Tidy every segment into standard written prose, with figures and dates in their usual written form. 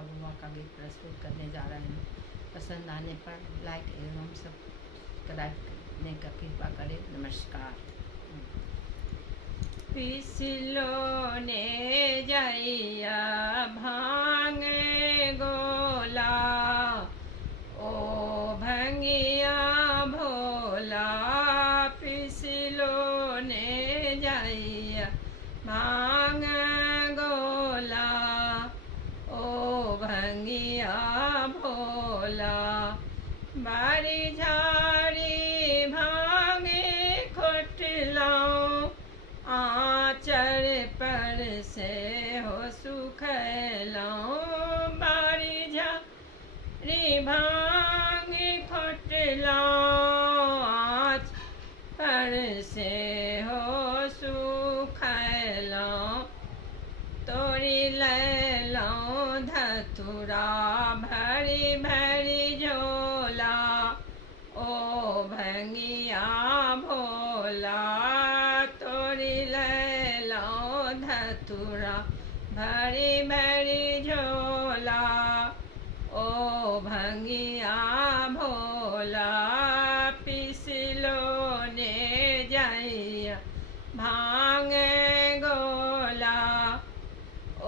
दुर्गा बुआ का गीत प्रस्तुत करने जा रहे हैं। पसंद आने पर लाइक एवं सब्सक्राइब करने का कृपा करें। नमस्कार। पिसलो ने जैया भांग गोला, ओ भंगिया भोला। पिसलो ने जैया भांग गोला, ओ भंगिया भोला। बारी झाड़ी भांगे खोटलाऊं, आचर पर से हो सुखलाऊं। बारी झाड़ी भांगे खोटलाऊं, आचर पर से हो सुखलाऊं। तोरी लैलाऊं धतुरा भरी भरी झोला, ओ भंगिया भोला। तोरी लैलाऊं धतुरा भरी भरी झोला, ओ भंगिया भोला। पिसलो ने जैया भांग गोला, ओ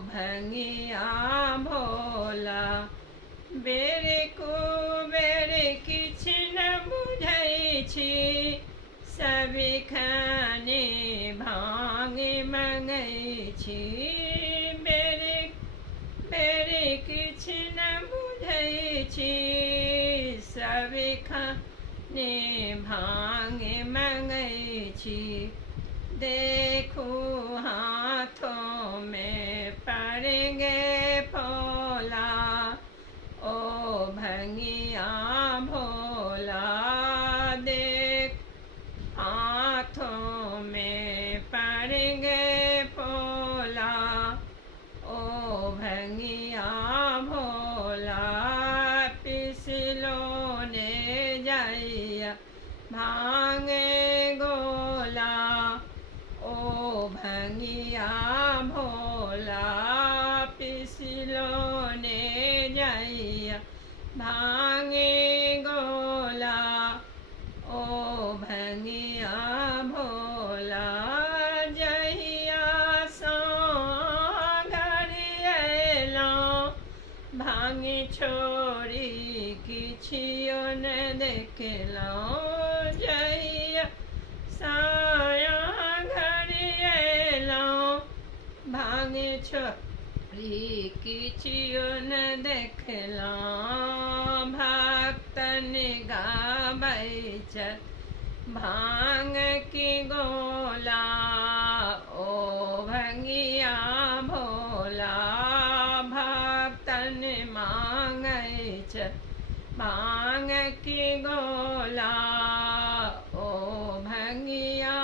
भंगिया भोला। बेरे कुबेरे किछ न बुझै छी, सबिखने भांग मंगै छी। बेरे बेरे किछ न बुझै छी, सबिखने भांग मंगै छी। देखू हाथों में पड़ेंगे फूला, ओ भंगिया भोला। देख हाथों में पड़ेंगे फूला, ओ भंगिया भोला। पिसलो ने जैया भांग गोला, ओ भंगिया भोला। पिसलो ने जैया भांग गोला, ओ भंगिया भोला। जहिया सागर अयलौं, भांग छोड़ी किछियो न देखलौं। जहिया साया घर अयलौं, भांग छोड़ी किछियो न देखलौं। भक्तन गाबै छथि भांग की गोला, ओ भंगिया भोला। भक्तन मांगै छथि भांग की गोला, ओ भंगिया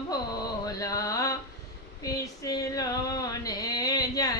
भोला। पिसलो ने जैया